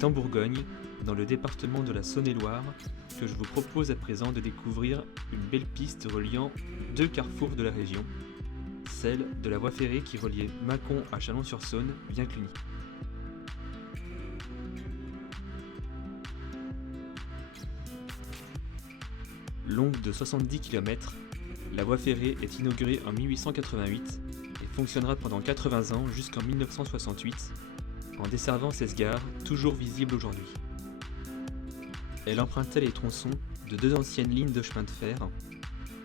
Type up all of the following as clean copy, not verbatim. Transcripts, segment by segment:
C'est en Bourgogne, dans le département de la Saône-et-Loire, que je vous propose à présent de découvrir une belle piste reliant deux carrefours de la région, celle de la voie ferrée qui reliait Mâcon à Chalon-sur-Saône via Cluny. Longue de 70 km, la voie ferrée est inaugurée en 1888 et fonctionnera pendant 80 ans jusqu'en 1968, en desservant 16 gares toujours visibles aujourd'hui. Elle empruntait les tronçons de deux anciennes lignes de chemin de fer,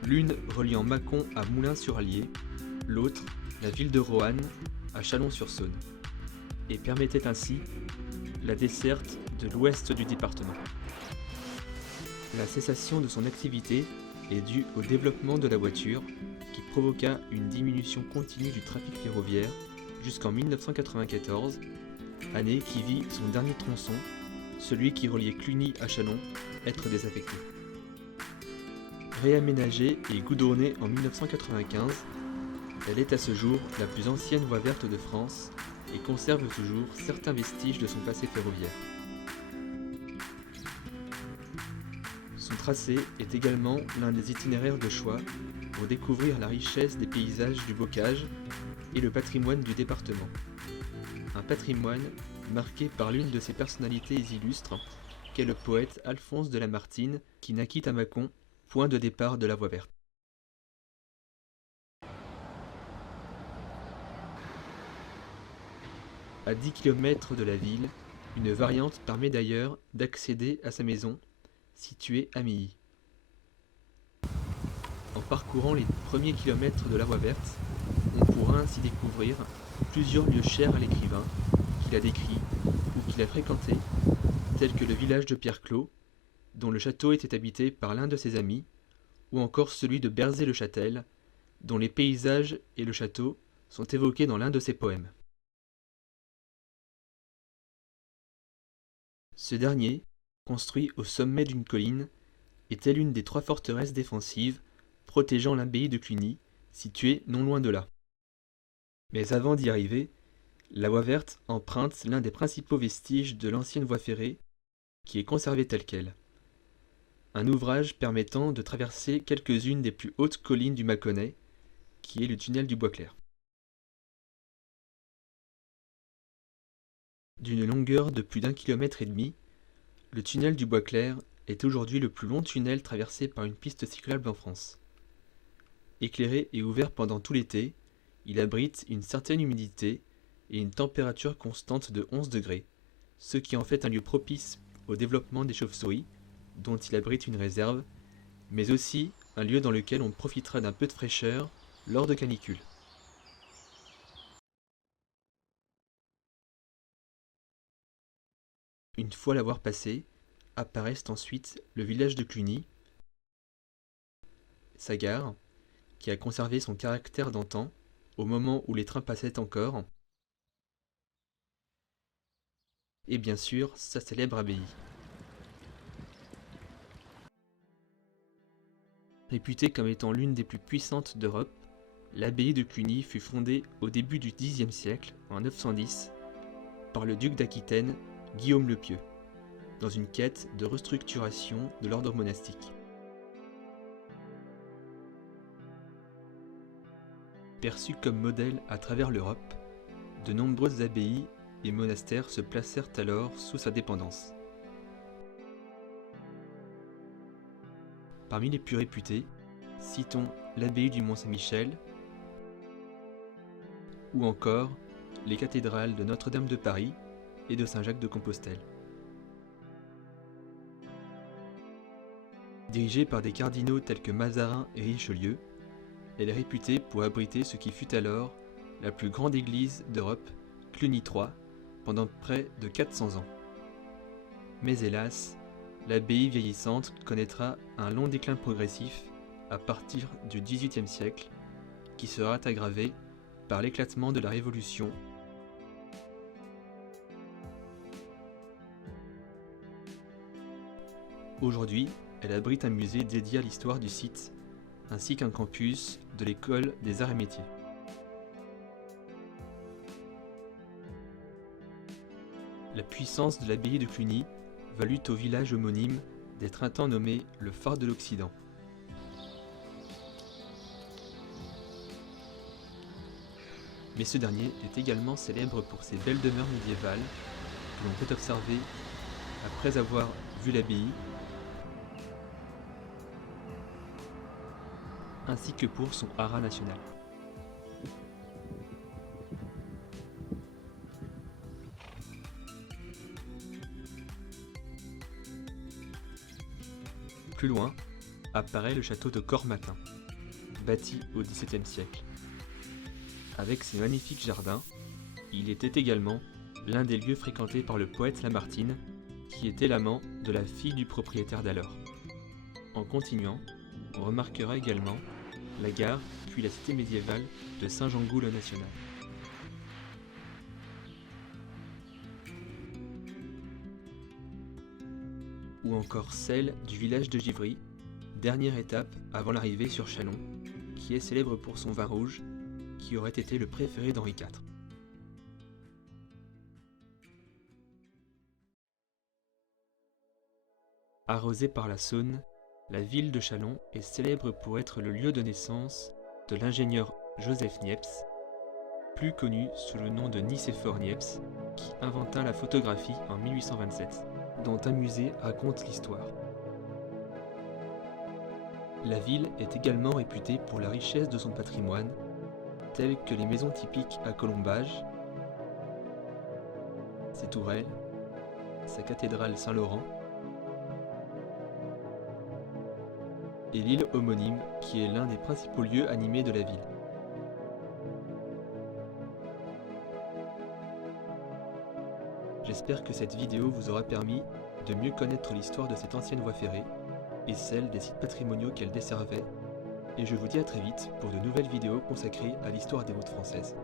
l'une reliant Mâcon à Moulins-sur-Allier, l'autre, la ville de Roanne, à Chalon-sur-Saône, et permettait ainsi la desserte de l'ouest du département. La cessation de son activité est due au développement de la voiture, qui provoqua une diminution continue du trafic ferroviaire jusqu'en 1994, année qui vit son dernier tronçon, celui qui reliait Cluny à Chalon, être désaffecté. Réaménagée et goudronnée en 1995, elle est à ce jour la plus ancienne voie verte de France et conserve toujours certains vestiges de son passé ferroviaire. Son tracé est également l'un des itinéraires de choix pour découvrir la richesse des paysages du Bocage et le patrimoine du département. Un patrimoine marqué par l'une de ses personnalités illustres, qu'est le poète Alphonse de Lamartine, qui naquit à Mâcon, point de départ de la voie verte. À 10 km de la ville, une variante permet d'ailleurs d'accéder à sa maison, située à Milly. En parcourant les premiers kilomètres de la voie verte, on pourra ainsi découvrir plusieurs lieux chers à l'écrivain, qu'il a décrits ou qu'il a fréquentés, tels que le village de Pierreclos, dont le château était habité par l'un de ses amis, ou encore celui de Berzé-le-Châtel, dont les paysages et le château sont évoqués dans l'un de ses poèmes. Ce dernier, construit au sommet d'une colline, était l'une des trois forteresses défensives protégeant l'abbaye de Cluny, située non loin de là. Mais avant d'y arriver, la voie verte emprunte l'un des principaux vestiges de l'ancienne voie ferrée, qui est conservé tel quel. Un ouvrage permettant de traverser quelques-unes des plus hautes collines du Mâconnais, qui est le tunnel du Bois-Clair. D'une longueur de plus d'1,5 km, le tunnel du Bois-Clair est aujourd'hui le plus long tunnel traversé par une piste cyclable en France. Éclairé et ouvert pendant tout l'été, il abrite une certaine humidité et une température constante de 11 degrés, ce qui en fait un lieu propice au développement des chauves-souris, dont il abrite une réserve, mais aussi un lieu dans lequel on profitera d'un peu de fraîcheur lors de canicules. Une fois l'avoir passé, apparaissent ensuite le village de Cluny, sa gare, qui a conservé son caractère d'antan au moment où les trains passaient encore, et bien sûr sa célèbre abbaye. Réputée comme étant l'une des plus puissantes d'Europe, l'abbaye de Cluny fut fondée au début du Xe siècle, en 910, par le duc d'Aquitaine, Guillaume le Pieux, dans une quête de restructuration de l'ordre monastique. Perçue comme modèle à travers l'Europe, de nombreuses abbayes et monastères se placèrent alors sous sa dépendance. Parmi les plus réputés, citons l'abbaye du Mont-Saint-Michel ou encore les cathédrales de Notre-Dame de Paris et de Saint-Jacques de Compostelle. Dirigée par des cardinaux tels que Mazarin et Richelieu, elle est réputée pour abriter ce qui fut alors la plus grande église d'Europe, Cluny III, pendant près de 400 ans. Mais hélas, l'abbaye vieillissante connaîtra un long déclin progressif à partir du XVIIIe siècle, qui sera aggravé par l'éclatement de la Révolution. Aujourd'hui, elle abrite un musée dédié à l'histoire du site, ainsi qu'un campus de l'école des arts et métiers. La puissance de l'abbaye de Cluny valut au village homonyme d'être un temps nommé le phare de l'Occident. Mais ce dernier est également célèbre pour ses belles demeures médiévales que l'on peut observer après avoir vu l'abbaye, ainsi que pour son haras national. Plus loin, apparaît le château de Cormatin, bâti au XVIIe siècle. Avec ses magnifiques jardins, il était également l'un des lieux fréquentés par le poète Lamartine, qui était l'amant de la fille du propriétaire d'alors. En continuant, on remarquera également la gare puis la cité médiévale de Saint-Jean-Gous-le-National. Ou encore celle du village de Givry, dernière étape avant l'arrivée sur Châlons, qui est célèbre pour son vin rouge, qui aurait été le préféré d'Henri IV. Arrosée par la Saône, la ville de Châlons est célèbre pour être le lieu de naissance de l'ingénieur Joseph Niepce, plus connu sous le nom de Nicéphore Niepce, qui inventa la photographie en 1827, dont un musée raconte l'histoire. La ville est également réputée pour la richesse de son patrimoine, telles que les maisons typiques à colombage, ses tourelles, sa cathédrale Saint-Laurent, et l'île homonyme qui est l'un des principaux lieux animés de la ville. J'espère que cette vidéo vous aura permis de mieux connaître l'histoire de cette ancienne voie ferrée et celle des sites patrimoniaux qu'elle desservait, et je vous dis à très vite pour de nouvelles vidéos consacrées à l'histoire des routes françaises.